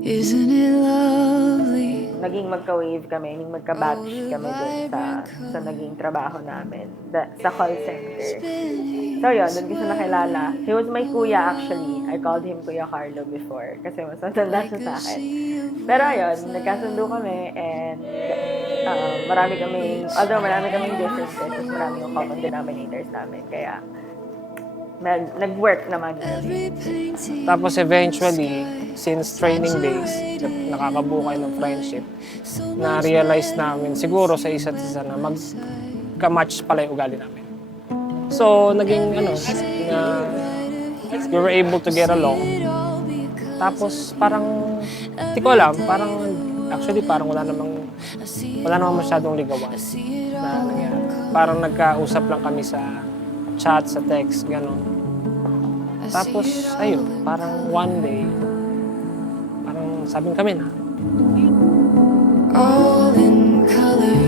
Isn't it lovely? Naging magka-wave kami, naging magka-batch kami dun sa naging trabaho namin, sa call center. So yun, dun ko siya nakilala. He was my kuya actually. I called him Kuya Carlo before kasi mas matanda siya sa akin. Pero ayun, nagkasundo kami and marami kaming differences, marami yung common denominators namin. Kaya nag-work naman yun. Tapos eventually, since training days, nakakabuo ng friendship, na-realize namin siguro sa isa't isa na magka-match pala yung ugali namin. So, naging we were able to get along. Tapos parang, di ko alam, parang wala namang masyadong ligawan na nangyari. Parang nagkausap lang kami sa chat, sa text, gano'n. Tapos, ayun, parang one day, parang sabing kami na. All in color.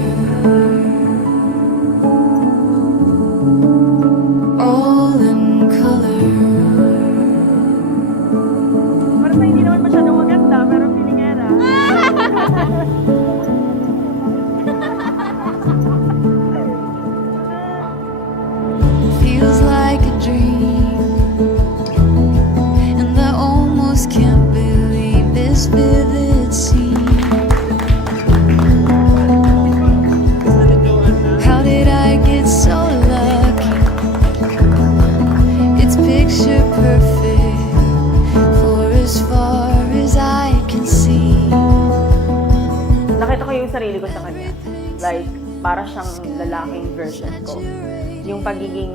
All in color. Parang hindi naman masyadong maganda, pero feelingera. Feels like a dream, and I almost can't believe this vivid scene. How did I get so lucky? It's picture perfect for as far as I can see. Nakita ko yung sarili ko sa kanya. Like, para siyang lalaking version ko. Yung pagiging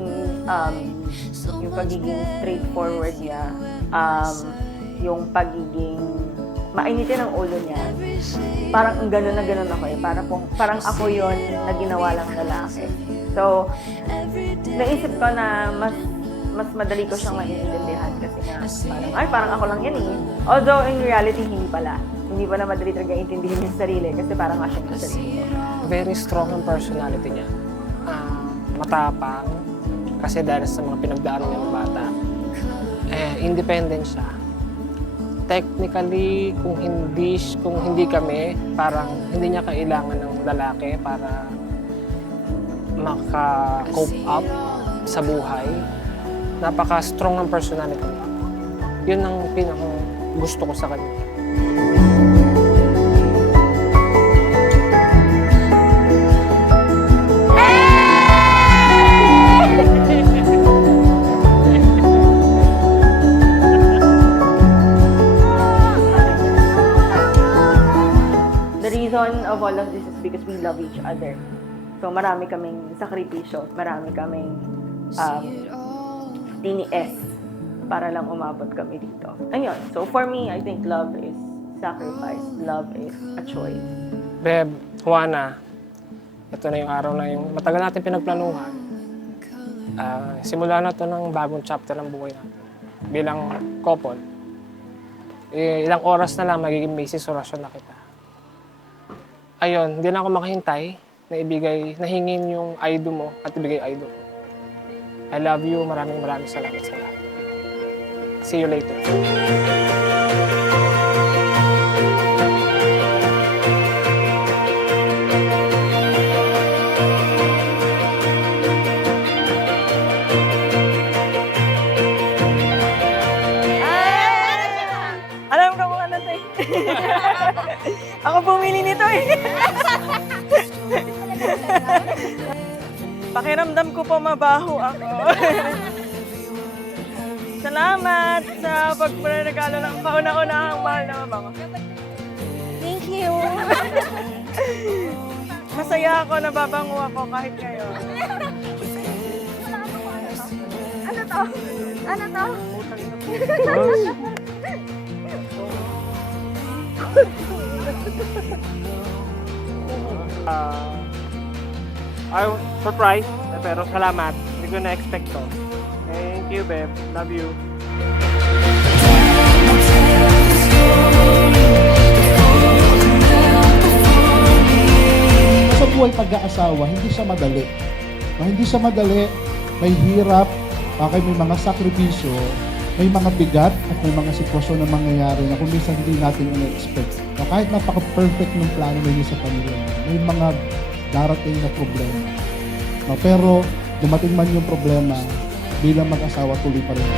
straightforward niya, yung pagiging mainitin ang ulo niya. Parang gano'n na gano'n ako eh. Parang ako yon na ginawa lang lalaki. So, naisip ko na mas madali ko siyang maiintindihan kasi nga parang ako lang yan eh. Although in reality, hindi pala. Hindi pala madali talaga intindihin yung sarili kasi parang nga siya yung sarili ko. Very strong ang personality niya. Matapang, kasi dahil sa mga pinagdaanan niya ng bata. Independent siya. Technically, kung hindi kami, parang hindi niya kailangan ng lalaki para maka-cope up sa buhay. Napaka-strong ng personality niya. Yun ang pinaka-gusto ko sa kanya. Of all of this is because we love each other. So marami kaming sakripisyo, marami kaming tiniis para lang umabot kami dito. Ayun, so for me, I think love is sacrifice, love is a choice. Beb, Juana, ito na yung araw na yung matagal natin pinagplanuhan. Simula na ito ng bagong chapter ng buhay natin. Bilang couple, ilang oras na lang magiging basis orasyon na kita. Ayun, hindi na ako makahintay na hingin yung aido mo at ibigay aido ko. I love you. Maraming salamat sa lahat. See you later. Alam ko kung ano to eh. Ako pumili nito eh. Pakiramdam ko po mabaho ako. Salamat sa pagregalo ng kauna-unahang mahal na mabango. Thank you. Masaya ako, nababango ako kahit ngayon. Ano to? Ano to? I'm surprised, pero salamat. Hindi ko na-expect to. Thank you, Beb. Love you. Sa buhay pag-aasawa, hindi siya madali. Hindi siya madali, may hirap, may mga sakripisyo. may mga bigat at may mga sitwasyon na mangyayari na kung minsan hindi natin in-expect. No, kahit napaka-perfect ng plano ninyo sa pamilya niyo, may mga darating na problema. No, pero dumating man yung problema, bilang mag-asawa tuloy pa rin.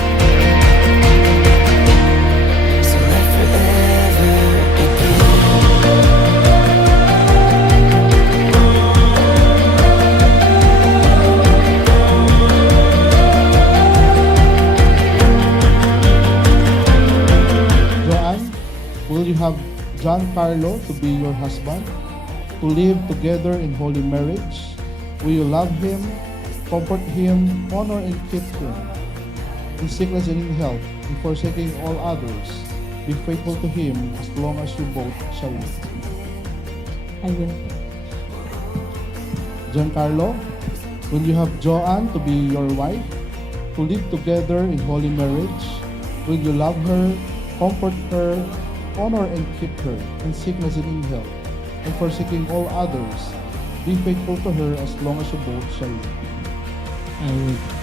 Joanne, will you have Giancarlo to be your husband? To live together in holy marriage? Will you love him, comfort him, honor and keep him in sickness and in health, in forsaking all others? Be faithful to him as long as you both shall live. I will. Giancarlo, will you have Joanne to be your wife? To live together in holy marriage? Will you love her, comfort her, honor and keep her in sickness and in health, and forsaking all others? Be faithful to her as long as you both shall live. I will.